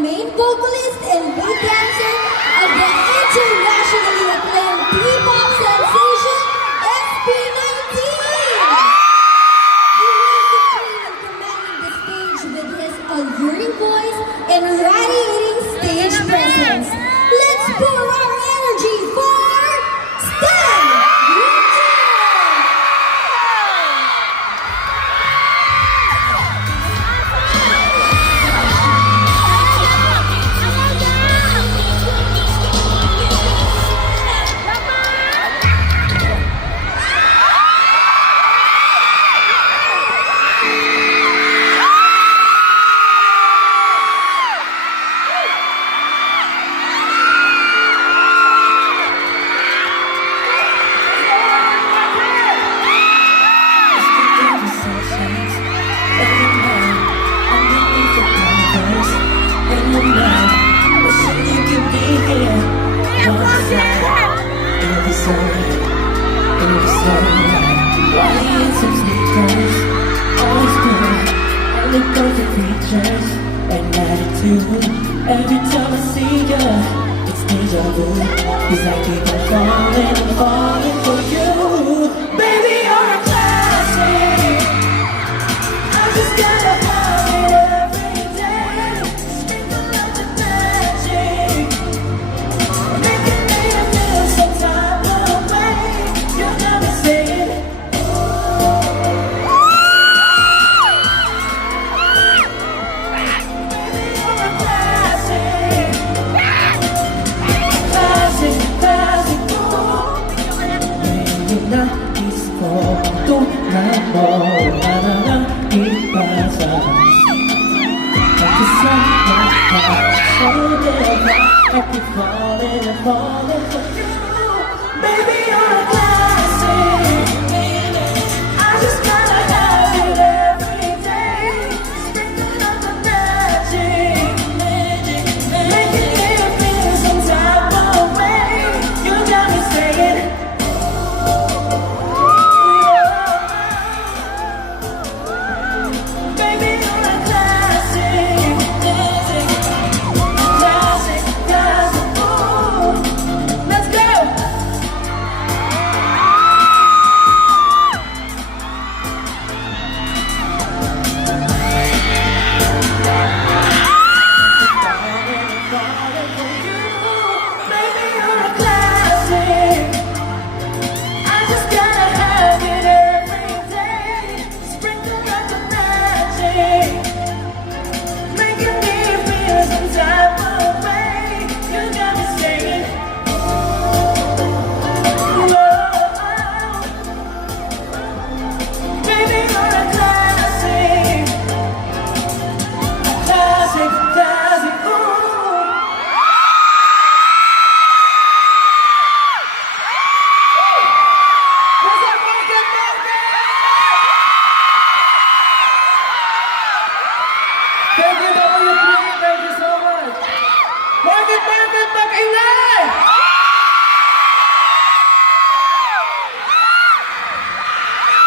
main vocalist and lead dancer of the internationally acclaimed P-pop sensation, SB19! He was the queen of commanding the stage with his alluring voice and radiating stage presence. Let's pour our energy for Stan Richard! Every time I see you, it's deja vu. 'Cause I keep on falling and falling for you. Baby, you're a classic. I just gotta have it every day. Sprinkle out the magic, making me feel some type of way. You got me saying, I keep falling and falling for you. Baby, you're a classic. I just gotta have it every day. Sprinkling up the magic, making me feel some type of way. You got me saying, baby, you're a classic.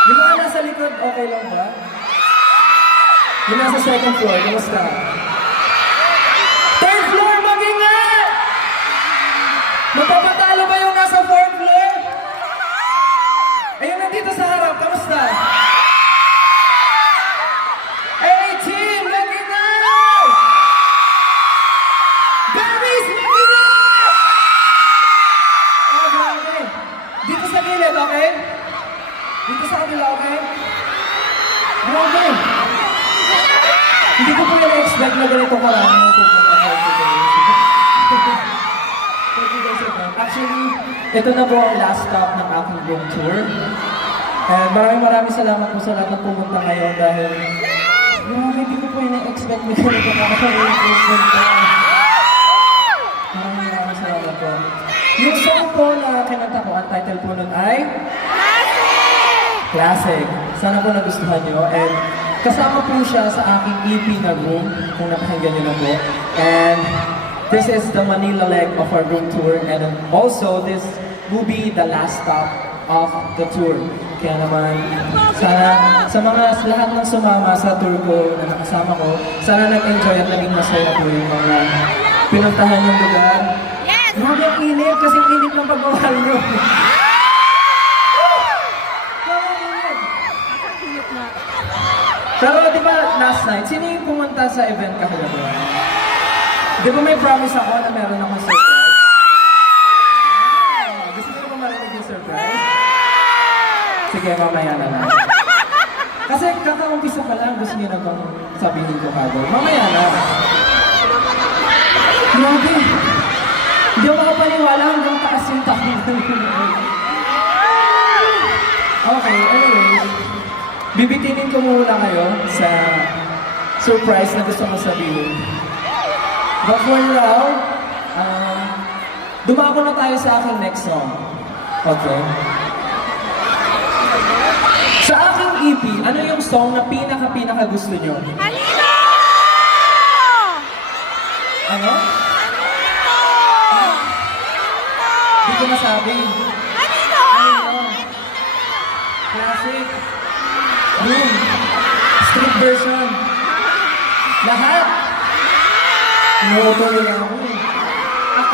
Yung mga nasa likod, okay lang ba? Yung nasa second floor, kamusta? Third floor, mag-ingat! Magpapatalo ba yung nasa fourth floor? Eh, yung nandito sa harap, kamusta? 18, mag-ingat! Babies, mag-ingat! Oh, grabe. Dito sa gilid, okay? Dito sa kabila, okay? Grabe! Hindi ko po na-expect na ganito karami yung pupunta sa today. Actually, ito na po ang last stop ng aking room tour. And maraming salamat po sa lahat ng pumunta ngayon dahil grabe, hindi ko po na-expect na ganito karami yung pupunta. Maraming salamat po. Yung song po na kinanta ko, ang title po nun ay Classic. Sana po nagustuhan nyo. And kasama po siya sa aking EP na Room, kung napakinggan nyo na po. And this is the Manila leg of our room tour. And also, this will be the last stop of the tour. Kaya naman, sa mga lahat ng sumama sa tour ko na nakasama ko, sana nag-enjoy at naging masaya po yung mga pinuntahan yung lugar. Yes! Grabe ang init, kasi init ng pagmamahal nyo. Pero di ba last night, sino yung pumunta sa event kahapon? Di ba may promise ako na meron akong surprise? Gusto niyo ba marinig yung surprise? Sige, mamaya na lang. Kasi kakaumpisa pa lang, gusto niyo na bang sabihin ko kagad? Mamaya na. Grabe! Hindi ako makapaniwala hanggang taas yung takot. Okay, anyways. Bibitinin ko muna kayo sa surprise na gusto ko sabihin. But for now, dumako na tayo sa aking next song. Okay? Sa aking EP, ano yung song na pinaka gusto nyo? Anino! Ano? Hindi ko masabi. Anino! Classic. Boom. Street version. Lahat. Inuutuloy lang ako.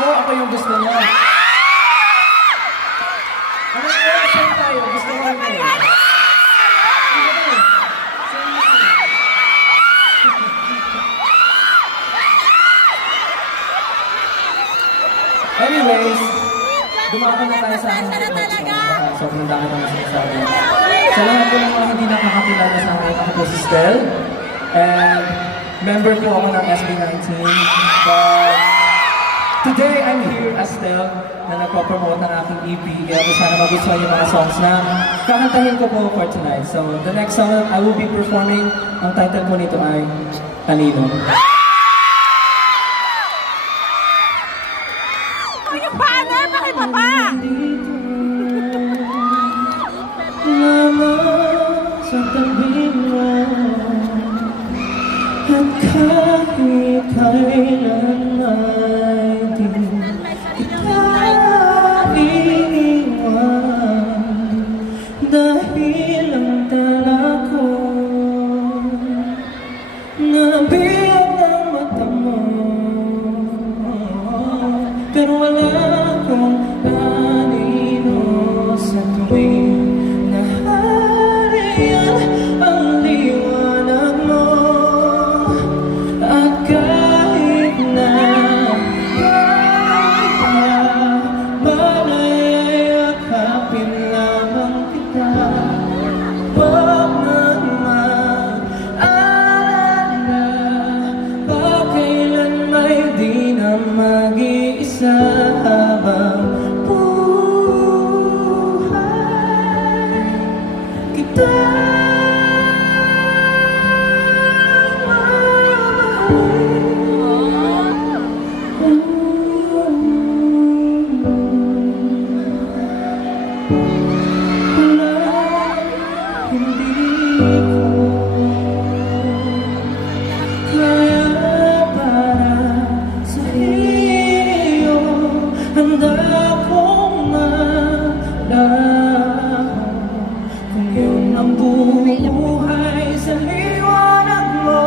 Ako yung gusto niya. Ano kaya? Saan tayo? Gusto ko lang kayo. Anyways, dumako na tayo sa aking next song. Sobrang dami naman sinasabi. Sa lahat po ng mga hindi nakakakilala sa akin, ako po si Stel. And member po ako ng SB19. But today, I'm here as Stel na nagpo-promote ng aking EP. Kaya po sana magustuhan yung mga songs na kakantahin ko po for tonight. So the next song I will be performing, ang title po nito ay Anino. Yung banner, pakibaba! Mama, sa tabi mo, at kahit kailan ay di kita iiwan, dahil ang dala ko nabiyag ng mata mo, pero wala akong anino sa tuwing nahariyan ang liwanag mo. At kahit na balay ay akapin lamang kita, wag nang mag-alala, pagkailan may di na mag-iisa habang buhay kita. Buhay sa liwanag mo,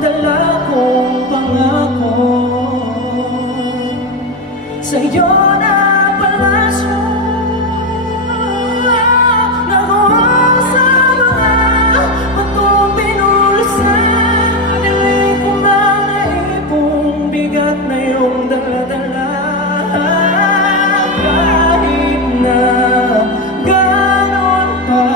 dala kong pangako. Sa'yo na palasyo, nakuha sa mga matong pinulusan. Niling ko na naipong bigat na iyong dala-dala. Kahit na ganon pa,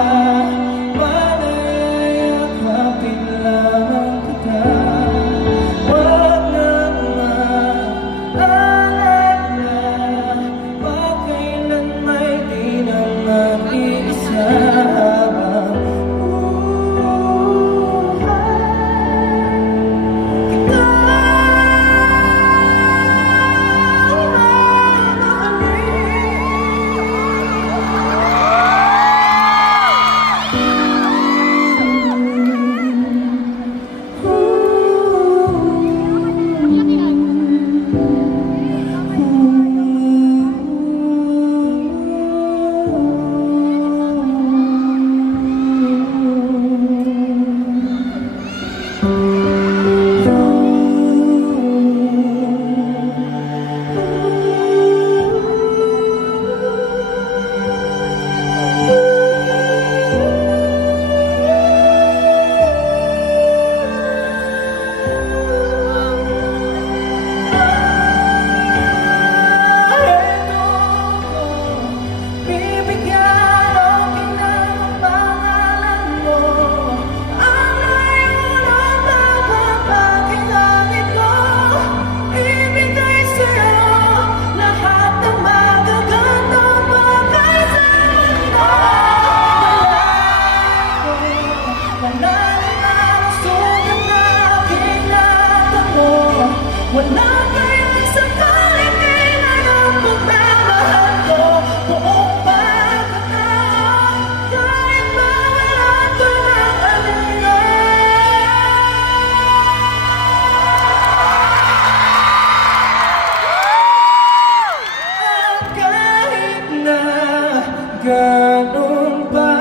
ganun ba?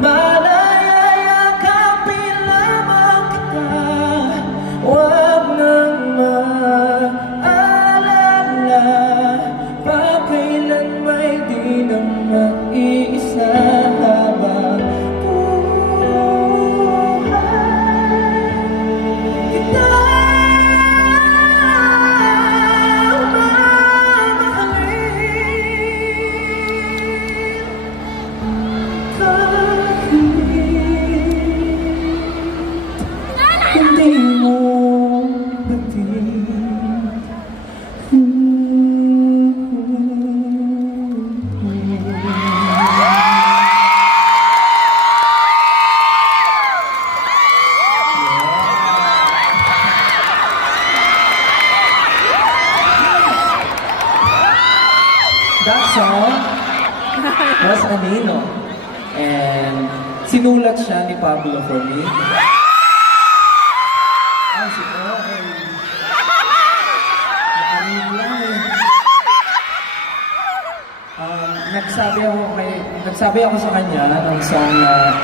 Malaya yakapin lamang kita. Huwag nang maalala, pagkailan may di na mag-iisa habang hindi mo That song was Anino. And sinulat siya ni Pablo for me. Ay, si okay. Nakarin lang eh. Nagsabi ako sa kanya ng song na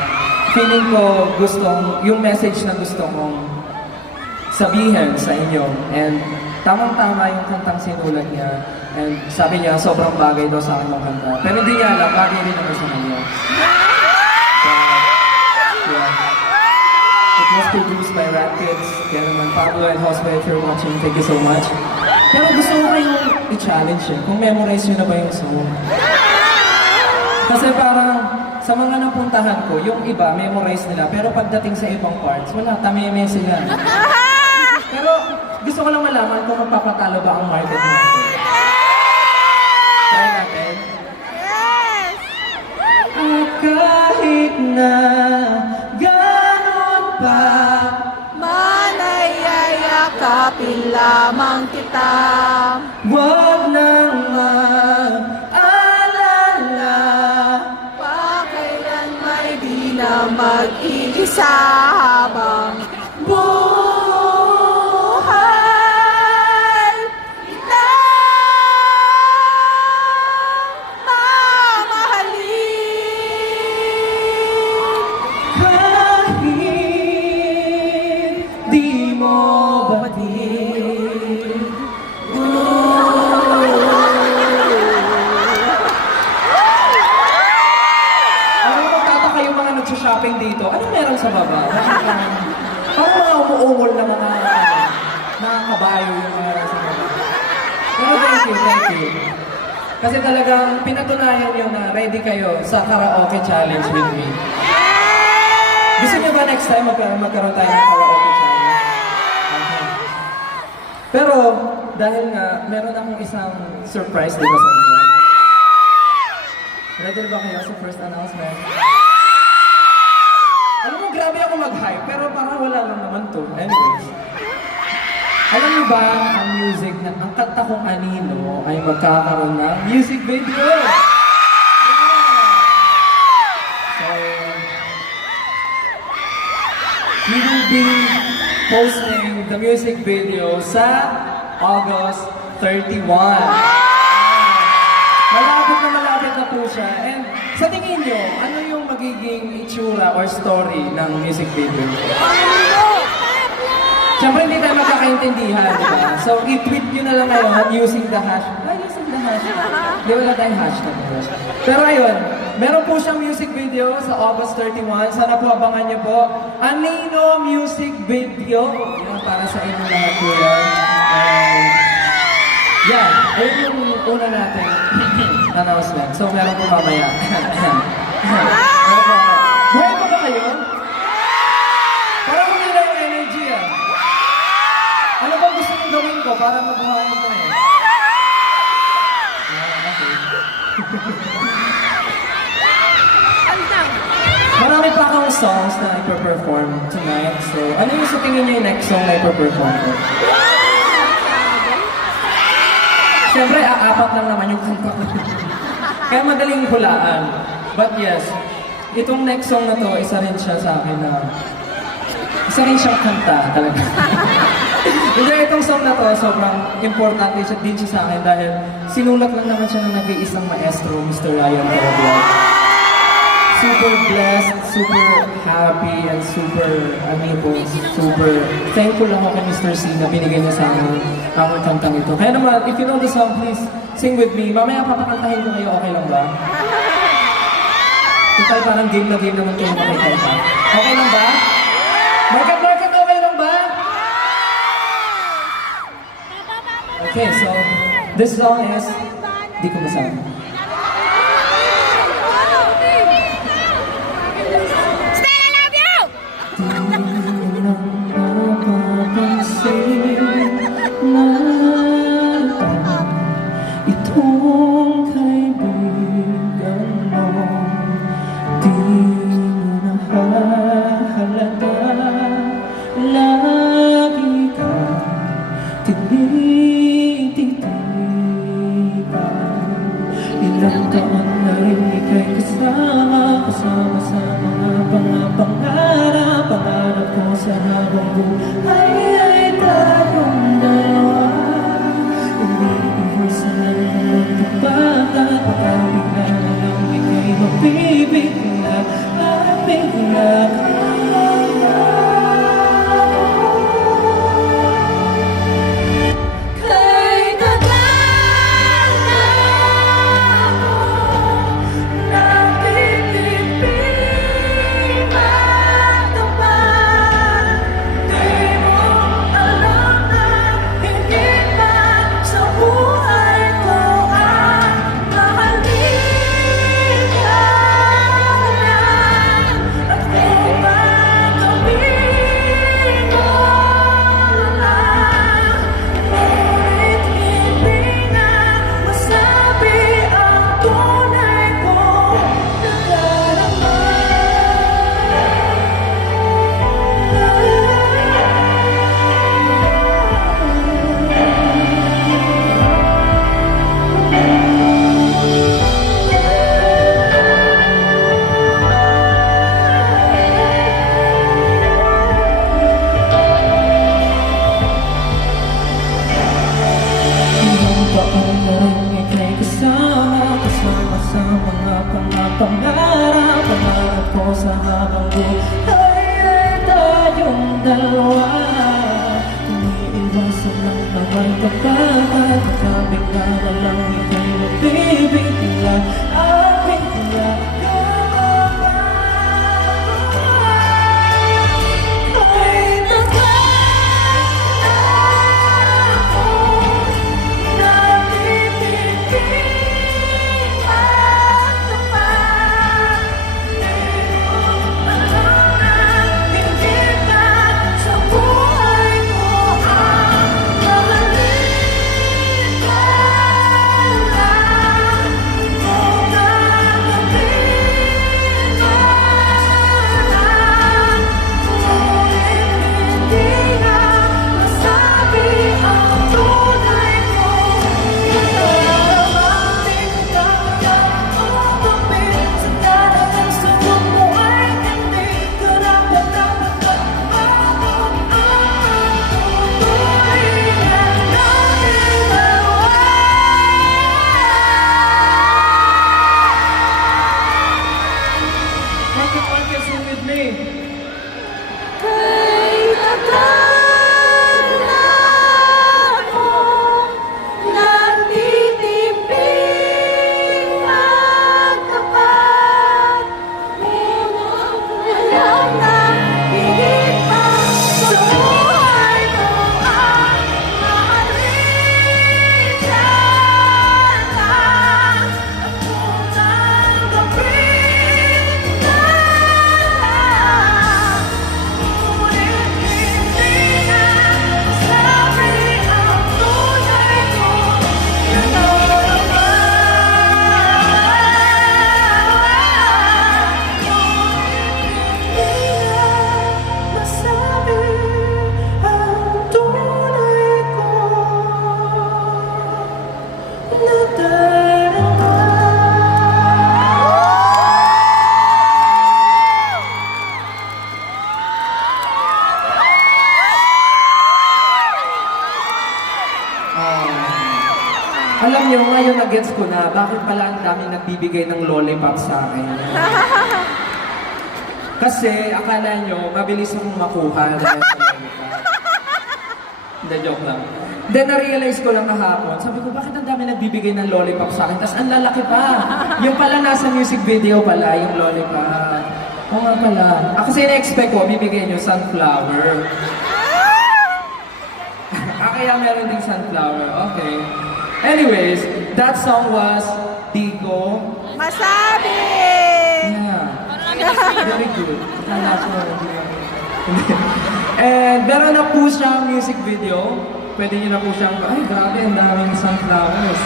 feeling ko yung message na gusto kong sabihin sa inyo. And tamang-tama yung kantang sinulat niya. And sabi niya, sobrang bagay daw sa akin ng kanta. Pero hindi niya alam, bagay rin naman sa kanya. So, yeah. It was produced by Rap Kids, kaya naman Pablo and Josue, if you're watching, thank you so much. Pero gusto ko kayong i-challenge kung memorize nyo na ba yung song. Kasi parang sa mga napuntahan ko, yung iba, memorize nila. Pero pagdating sa ibang parts, wala, tameme sila. Pero gusto ko lang malaman kung magpapatalo ba ang market natin. Try natin. Yes! At kahit na gano'n pa, Manayayakapin lamang kita. huwag nang mag-alala. Pakailan may di na mag-iisa habang buhay kitang mamahalin. Kahit di mo batid. Alam mo, magtataka yung mga nag-shopping dito. Ano meron sa baba? Parang mga umuungol na mga kabayo yung mga nasa baba. Pero thank you. Kasi talagang pinatunayan nyo na ready kayo sa karaoke challenge with me. Gusto niyo ba next time magkaroon tayo ng karaoke challenge? Okay. Pero dahil nga, meron akong isang surprise dito sa inyo. Ready na ba kayo sa first announcement? Alam mo, grabe ako mag-hype, pero parang wala lang naman to. Anyways. Alam niyo ba, ang kanta kong Anino ay magkakaroon ng music video? Yeah! So, we will be posting the music video sa August 31. Malapit na po siya. And sa tingin nyo, ano yung magiging itsura or story ng music video? Siyempre hindi tayo magkakaintindihan, di ba? So, i-tweet nyo na lang ngayon using the hashtag. Di wala tayong hashtag. Pero ayun, meron po siyang music video sa August 31. Sana po abangan niyo po. Anino music video. Yan, para sa inyo lahat po yan. And, yeah, ayun yung una natin announcement. So, meron po mamaya. Buhay pa ba kayo? Parang hindi na yung energy ah. Ano ba gusto nyo gawin ko para mabuhayan ko eh? Okay. Marami pa akong songs na ipa-perform tonight. So, ano yung sa tingin nyo yung next song na ipa-perform ko? Siyempre, apat lang naman yung kanta ko. Kaya madaling hulaan. But yes, itong next song na to, isa rin siya sa akin na... Isa rin siyang kanta talaga. Hindi, itong song na to, sobrang importante din siya sa akin dahil sinulat lang naman siya ng nag-iisang maestro, Mr. Ryan Carabian. blessed, super happy, and super thankful ako kay Mr. C na binigay niya sa akin ang kantang ito. Kaya naman, if you know the song, please sing with me. Mamaya papakantahin ko kayo, okay lang ba? Total, parang game na game naman kayo makikita. Okay lang ba? Market, okay lang ba? Okay, so this song is Di Ko Masama. Itong kaibigan mo, di mo nahahalata. Lagi kang tinititigan. Ilang taon na rin ika'y kasama sa mga pangarap ko sa habang buhay ay tayong dalawa. Iniiwasan lang ang pagbagat, baka bigla na lang ika'y mabibigla at bigla ka. Pangarap ko sa habang buhay ay tayong dalawa. Iniiwasan lang naman pagkakat, bigla na lang ika'y mabibigla at bigla ka. Ay nakakala ko na titipin at naman. Sa buhay ko ang mahalin ka lang. Kung nagapin ka lang, ngunit hindi na masabi ang tunay ko. Nakaramang di ko kaya utupin sa darating sunod mo ay hindi karapat-dapat na ako ang tutuloyan natin dalawa. Market, sing with me. Kay nakala ko, nagtitipid magtapat. Alam na higit pa sa buhay ko ang mahalin ka lang. At kung tanggapin ka lang, ngunit hindi na masabi ang tunay ko. Alam niyo, ngayon na-gets ko na bakit pala ang daming nagbibigay ng lollipop sa akin. Kasi akala nyo, mabilis akong makuha. Dahil sa lollipop. Hindi, joke lang. Then na-realize ko lang kahapon, sabi ko, bakit ang dami nagbibigay ng lollipop sa akin? Tapos ang lalaki pa. Yung pala nasa music video pala, yung lollipop. Oo nga pala. Kasi na-expect ko, bibigay nyo sunflower. Kaya meron ding sunflower. Okay. Anyways, that song was Digo. Masabi! Yeah. Very good. Akala ko, and meron na po siyang music video. Pwede nyo na po siyang, ay grabe, ang daming sunflowers.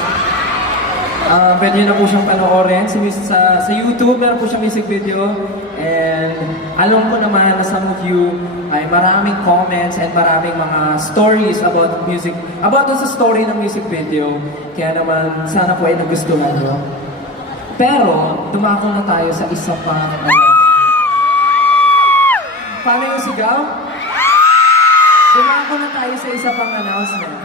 Pwede nyo na po siyang panoorin sa YouTube, meron po siyang music video. And alam ko naman na some of you ay maraming comments and maraming mga stories about music, about sa story ng music video. Kaya naman, sana po ay nagustuhan nyo. Pero, dumako na tayo sa isa pang paano yung sigaw? Dumako na tayo sa isa pang announcement.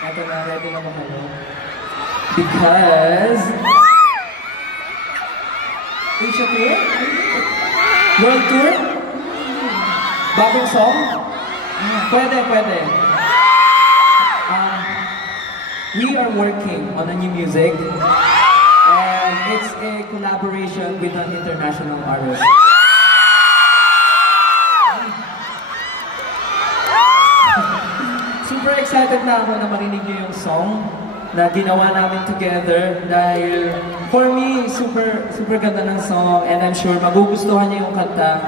Eto na, ready na ba kayo? Because... Asia Tour? World Tour? Bagong song? Pwede. We are working on a new music. And it's a collaboration with an international artist. Super excited na ako na marinig niyo yung song na ginawa namin together dahil for me, super ganda ng song and I'm sure magugustuhan niyo yung kanta.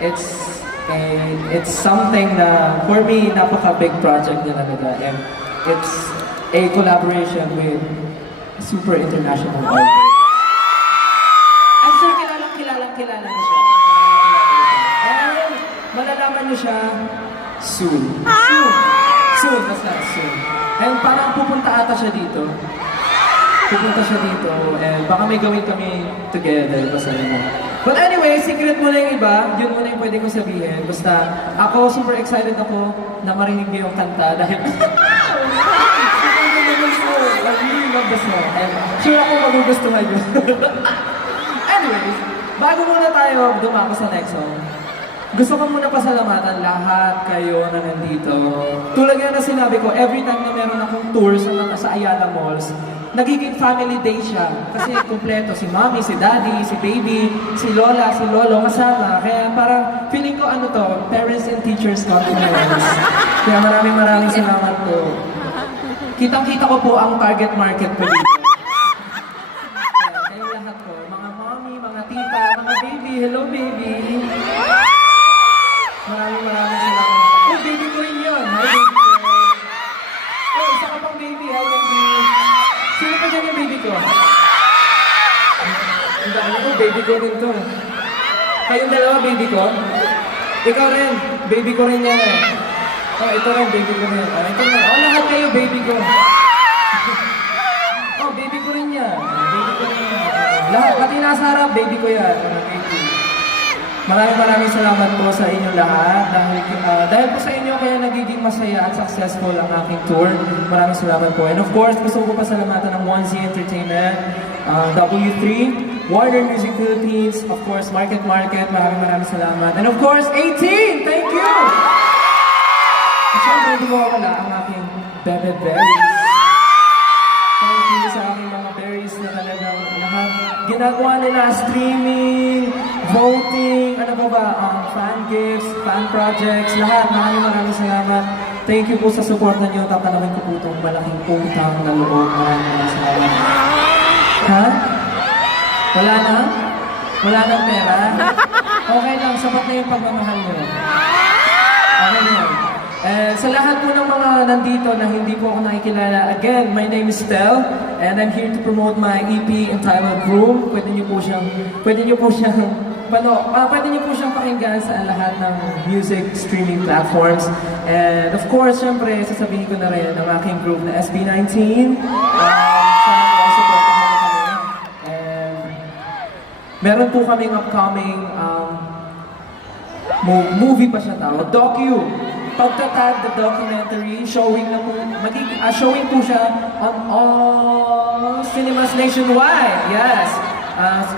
It's something na for me, napaka-big project na talaga and it's a collaboration with super international artist. I'm sure kilala niyo siya. And malalaman niyo siya soon. Soon. And parang pupunta ata siya dito. And baka may gawin kami together. Basta yun. But anyway, secret mo na yung iba. Yun muna yung pwede kong sabihin. Basta ako, super excited ako na marinig niyo yung kanta dahil I really love the song. And sure ako magugustuhan nyo. Anyways, bago muna tayo dumako sa next song, gusto ko muna pasalamatan lahat kayo na nandito. Tulad nga na sinabi ko, every time na meron akong tour sa Ayala Malls, nagiging family day siya. Kasi kumpleto si mommy, si daddy, si baby, si lola, si lolo, kasama. Kaya parang feeling ko ano to, parents and teachers conference. Kaya maraming salamat po. Kitang-kita ko po ang target market po dito. Kaya lahat po, mga mommy, mga tita, mga baby, hello baby. Maraming salamat. Oh, baby ko rin yun. Hi, baby ko. Oh, isa ka pang baby. Hi, baby. Sino pa dyan yung baby ko? Ang dami ko, baby ko rin to. Kayong dalawa, baby ko? Ikaw rin, baby ko rin yan. Oh, ito rin, baby ko rin. Oh, ito rin. Oh, lahat kayo, baby ko. Oh, baby ko rin yan. Baby ko rin yan. Lahat, pati nasa harap, baby ko yan. Baby. Maraming salamat po sa inyong lahat. Dahil po sa inyo, kaya nagiging masaya at successful ang aking tour. Maraming salamat po. And of course, gusto ko pa salamatan ng 1Z Entertainment, W3, Warner Music Philippines, of course, Market. Maraming salamat. And of course, 18! Thank you! At syempre, hindi ko wala ang aking Bebe Berries. Thank you sa aking mga berries na talagang lahat. Ginagawa nila streaming, voting, ano ba, fan gifts, fan projects, lahat. Maraming salamat. Thank you po sa support na niyo. Tatanawin ko po itong malaking utang na loob. Maraming salamat. Ha? Wala na? Wala nang pera? Okay lang, sapat na yung pagmamahal mo. Okay na yan. Sa lahat po ng mga nandito na hindi po ako nakikilala, again, my name is Stel, and I'm here to promote my EP entitled Room. Pwede niyo po siyang pakinggan sa lahat ng music streaming platforms. And of course, syempre, sasabihin ko na rin ang aking group na SB19. Sana po supportahan mo kami. And meron po kaming upcoming movie pa siya tawag, Pagtatag, the documentary, showing po siya on all cinemas nationwide. Yes.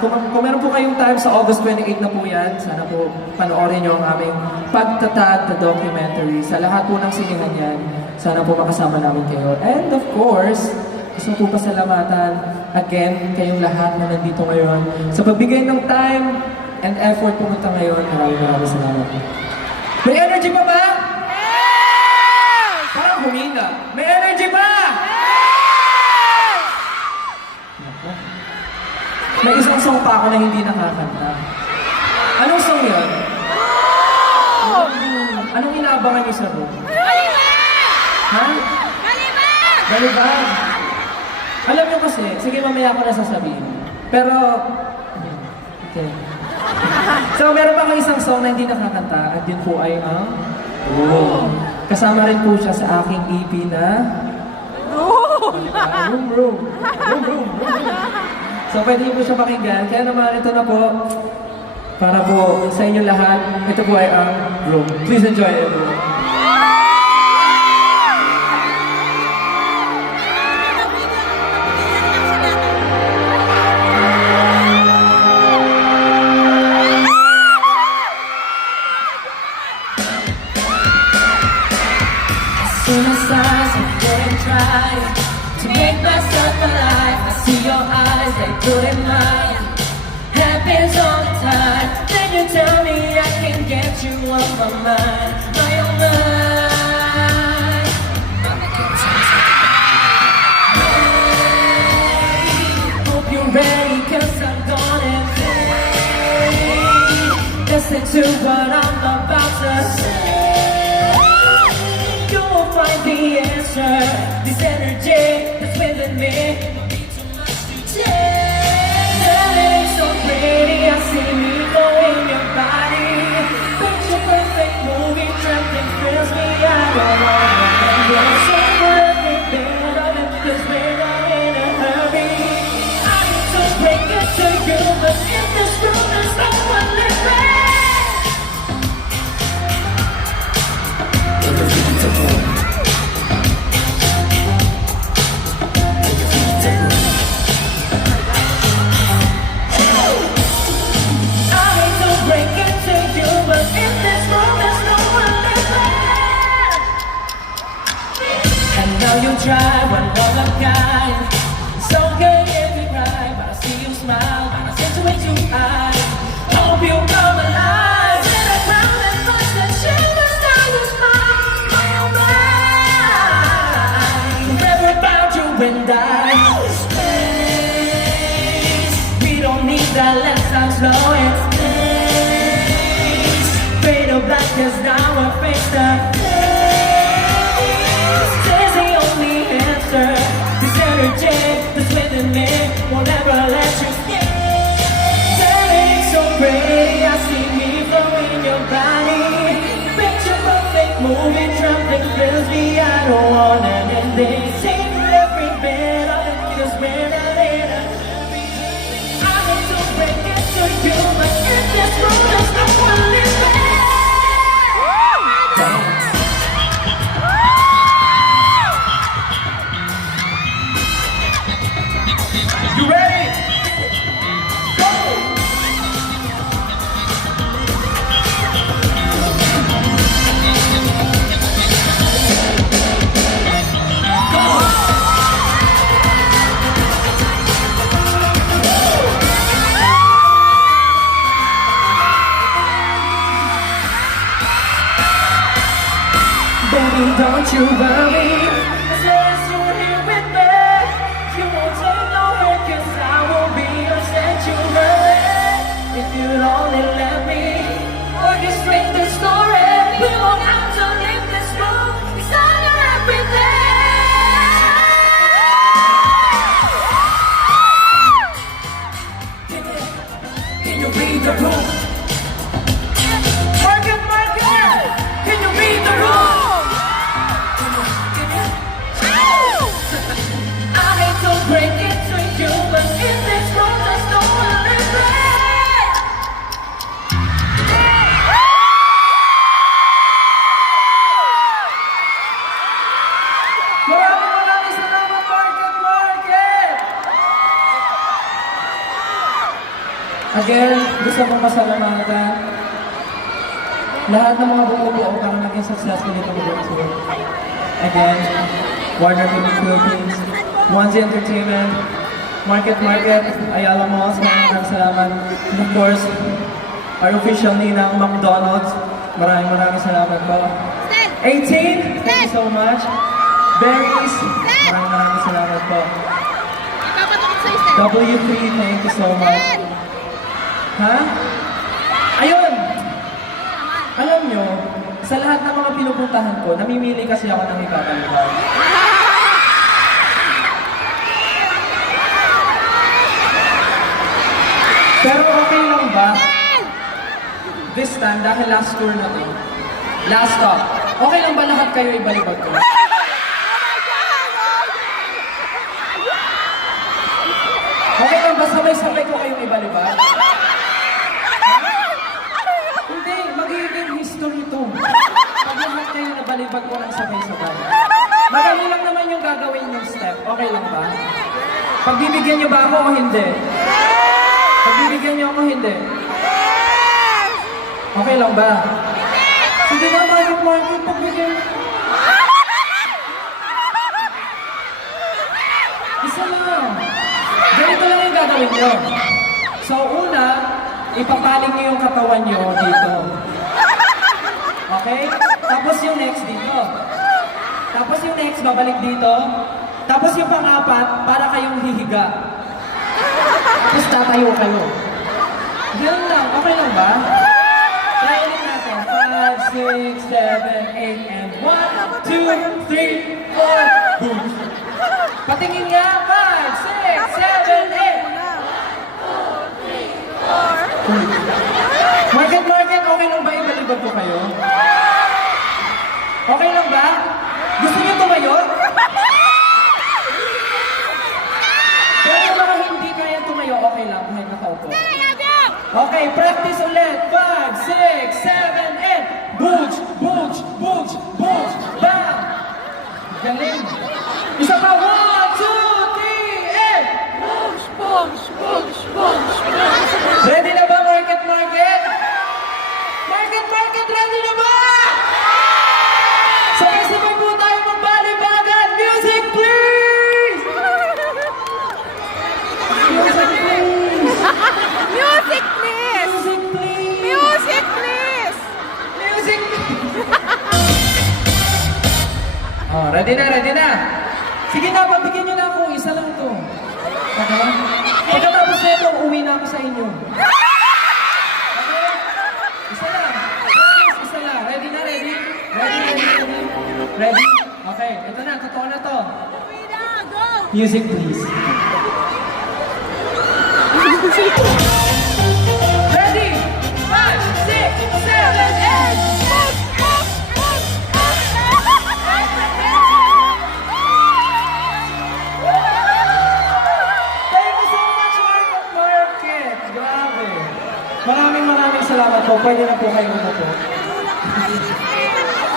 Kung meron po kayong time sa August 28 na po yan, sana po panoorin nyo ang aming pagtatag na documentary. Sa lahat po ng sinihan yan, sana po makasama namin kayo. And of course, gusto po pasalamatan again kayong lahat na nandito ngayon sa pagbigay ng time and effort pumunta ngayon. Maraming salamat po. May energy pa ba? Parang humina. May energy ba? Naku. May isang song pa ako na hindi nakakanta. Anong song yun? Anong inaabangan niyo sa room? Ha? Galibag! Alam niyo kasi, sige mamaya ako na sasabihin. Pero, okay. So, meron pa akong isang song na hindi nakakanta at yun po ay ang Room. Kasama rin po siya sa aking EP na Room, Room. So, pwede niyo po siya pakinggan. Kaya naman, ito na po, para po sa inyo lahat, ito po ay ang Room. Please enjoy everyone. Soon as I'm getting dry to make myself alive. I see your eyes, they good in mine. Happens all the time. Then you tell me I can get you off my mind. My oh my. Hope you're ready, cause I'm gonna say. Listen to what I'm about to say. You'll find the answer. This energy that's within me will be too much to take. That so pretty, I see me going your body. Picture perfect movie, something fills me. I don't wanna get so perfect, better than this. We're not in a hurry. I need to bring it to you, but in this room there's no one living. You try one of a kind. It's okay if you cry, but I see you smile, but I see you way too high. Hope you come alive. Sit around and watch the shivers down your spine. My oh my. Forever about you and I. Space. We don't need that, let's stop slow and space. Fade of black is now our face to this energy that's within me won't ever let you get. Standing so pretty, I see me flowing your body. Picture perfect movie, something fills me. I don't want anything. Take every bit of it, cause we're not in a hurry. I need to bring it to you, but in this room there's no one living. Dance. You ready? Go! Baby, don't you worry, as long as you're here with me, you won't take no hurt, 'cause I will be your sanctuary. If you'd only let me orchestrate the story, we won't have to leave this room, 'cause I'm your everything. Can you read the room? Market, can you read the room? I hate to break it to you, but in this room there's no one living. Maraming salamat, Market! Again, gusto kong pasalamatan lahat ng mga bumubuo para maging successful itong work tour. Again, Warner Music Philippines, Wanzi Entertainment, Market, Ayala Malls, maraming salamat. And of course, our official ninang McDonald's, maraming salamat po. 18, thank you so much. Berries, maraming salamat po. W3, thank you so much. Ha? Ayun! Alam nyo, sa lahat ng mga pinupuntahan ko, namimili kasi ako ng ibabalibag. Pero okay lang ba? This time, dahil last tour na to, last stop, okay lang ba lahat kayo ibalibag ko? Okay lang ba sabay-sabay ko kayong ibalibag? Hindi, magiging history to. Pag lahat kayo nabalibag ko ng sabay-sabay. Madali lang naman yung gagawin yung step. Okay lang ba? Pagbibigyan niyo ba ako o hindi? Pagbibigyan niyo ako o hindi? Okay lang ba? Sige na, Market, pagbigyan. Isa lang. Ganito lang yung gagawin niyo. So, una, ipapaling niyo yung katawan niyo dito. Okay? Tapos yung next dito. Tapos yung next, babalik dito. Tapos yung pang-apat, para kayong hihiga. Tapos tatayo kayo. Ganun lang. Okay lang ba? Try ulit natin. 5, 6, 7, 8, and 1, 2, 3, 4, boom. Patingin nga. 5, 6, 7, 8. Market, okay lang ba ibalibag ko kayo? Okay lang ba? Gusto niyo tumayo? Pero yung mga hindi kaya tumayo, okay lang kahit nakaupo. Okay, practice ulit. 5, 6, 7, 8. Booch, booch, booch, booch. Bam! Galing. Isa pa. 1, 2, 3, 8. Ready na ba, Market? Market, ready na ba? Sabay-sabay po tayo magbalibagan. Music, please! Music, please! Music, please! Music, please! Music, please! Music! Oh, ready na. Sige na, pabigyan niyo na ako. Isa lang to. Okay? Pagkatapos na ito, uwi na ako sa inyo. Okay? Isa lang. Isa lang. Ready na, ready? Ready? Okay, ito na. Totoo na to. Music, please. Ready? 5, 6, 7, 8. Thank you so much, Market. Grabe. Maraming salamat po. Pwede na po kayo umupo.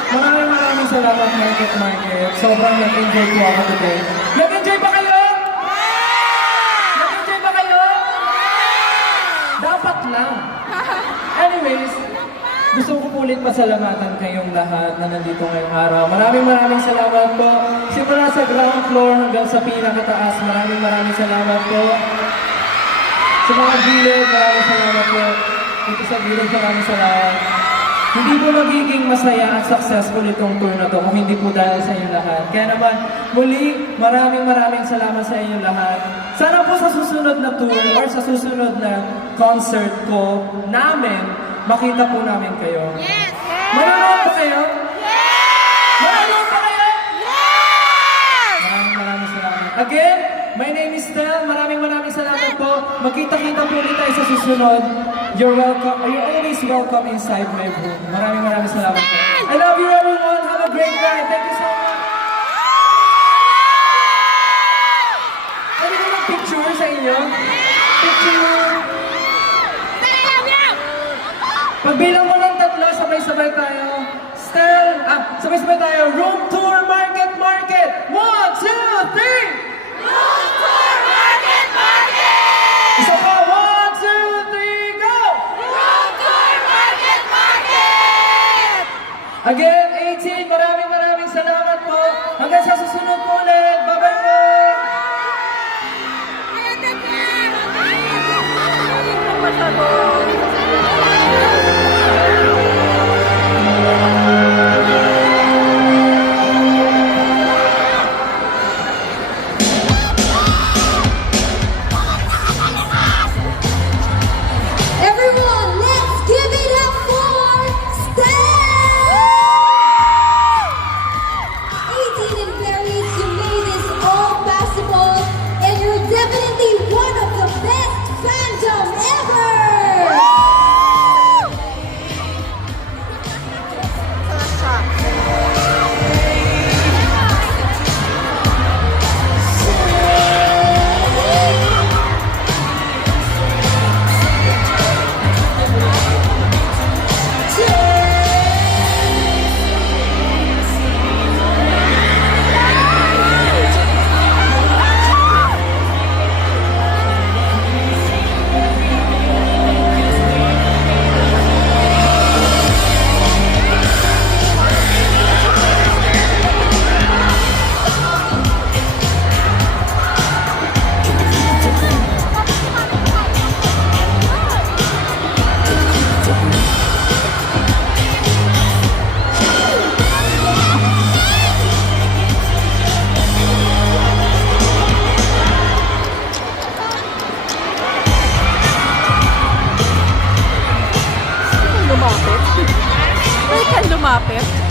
Maraming salamat, Market. Sobrang nag-enjoy po ako today. Nag-enjoy ba kayo? Nag-enjoy ba kayo? Dapat lang. Anyways, gusto ko po ulit pasalamatan kayong lahat na nandito ngayong araw. Maraming salamat po. Simula sa ground floor hanggang sa pinakataas. Maraming salamat po. Sa mga gilid, maraming salamat po. Dito sa gilid, maraming salamat. Hindi po magiging masaya at successful itong tour na to kung hindi po dahil sa inyo lahat. Kaya naman, muli, maraming salamat sa inyo lahat. Sana po sa susunod na tour or sa susunod na concert ko namin, makita po namin kayo. Yes! Manonood pa kayo? Yes! Manonood pa kayo? Yes! Maraming salamat. Again, my name is Tel. Maraming salamat po. Magkita-kita po ulit tayo sa susunod. You're welcome. You're always welcome inside my room. Maraming salamat po. I love you everyone. Have a great night. Thank you so much. Pwede ko mag-picture sa inyo? Picture. Pagbilang mo ng 3, sabay-sabay tayo. Sabay-sabay tayo. Room tour, Market. 1, 2, 3. Room tour, market! Isa pa. 1, 2, 3. Again, 18, maraming salamat po. Hanggang sa susunod po ulit. Bye-bye po. Everyone, let's give it up for Stan! 18 and Berries, you made this all possible, and you're definitely one of the best fandom ever! Lumapit. Pwede ka lumapit.